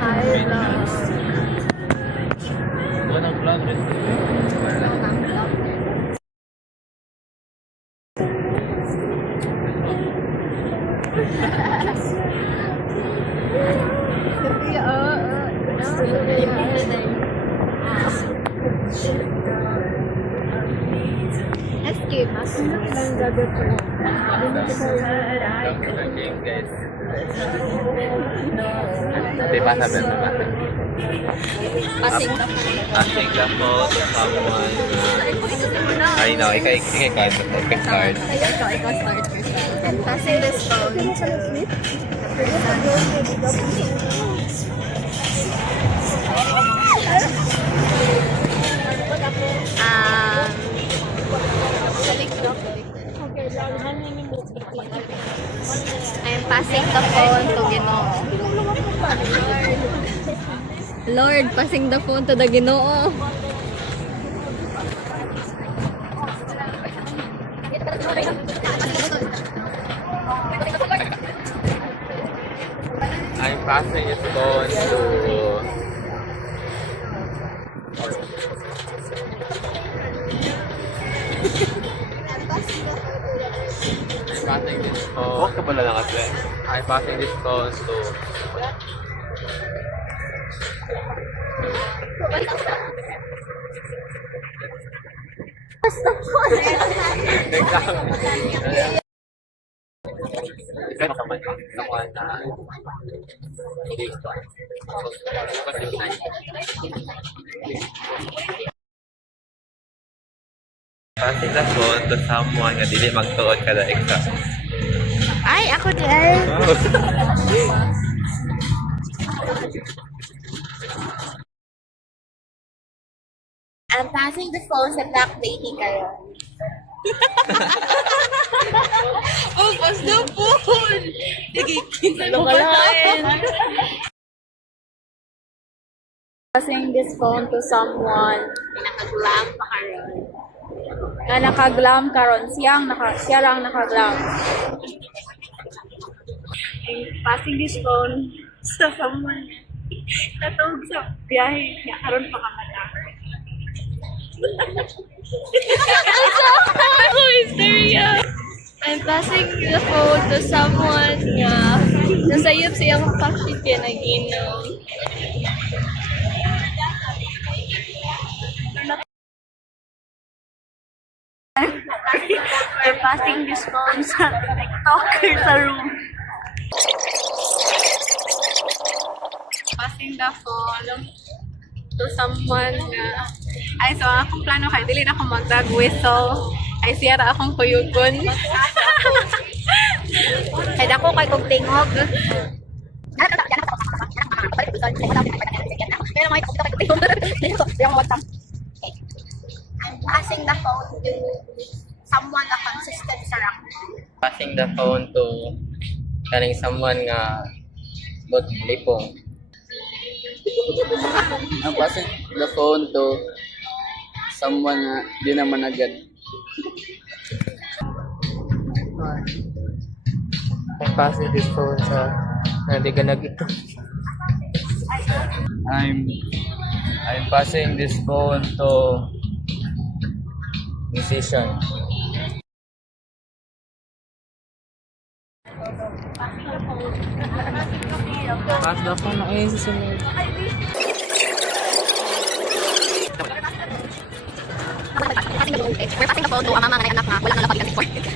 Hi, love. Walang vlog rin. Escape. Game guys. Di ba sabi mo ba? Passing the Passing the phone to someone. I know, ikaw card. Ikaw card. Ikaw start first. I'm passing this phone. I'm passing the phone to Ginoo. Lord, passing the phone to the Ginoo. I'm passing his phone to... Passing this phone. Huwag ka pala lang kasi. I'm passing this phone to... Ikaw ka man. Nakuha na... Passing the phone to someone nga dili magtuod kada exam. Ay, ako din. I'm passing the phone sa black lady kayo. Oh, pass the phone! Nagkikita mo ba tayo? Passing this phone to someone Nakaglam pa kayo. na nakaglam karon siya lang nakaglam. And passing this phone sa someone natawag sa biyahe niya karon pa kamata. Ako, hysteria! I'm passing the phone to someone nga nasayop siyang pakit kaya nag-inom. We're passing this phone sa TikToker sa room. Passing the phone to someone nga ay so akong plano kay dili na ako mag-whistle ay siya ra akong kuyugon. Kaya dako kay kong tingog. I'm passing the phone to someone na consistent sa rank. Passing the phone to kaning someone nga bot lipong. I'm passing the phone to someone na di naman agad. I'm passing this phone sa hindi ka nag-ito. I'm passing this phone to musician. Pass the phone na ayun sa sunod. We're passing the phone to ang mga anak nga wala nang lapag ng support.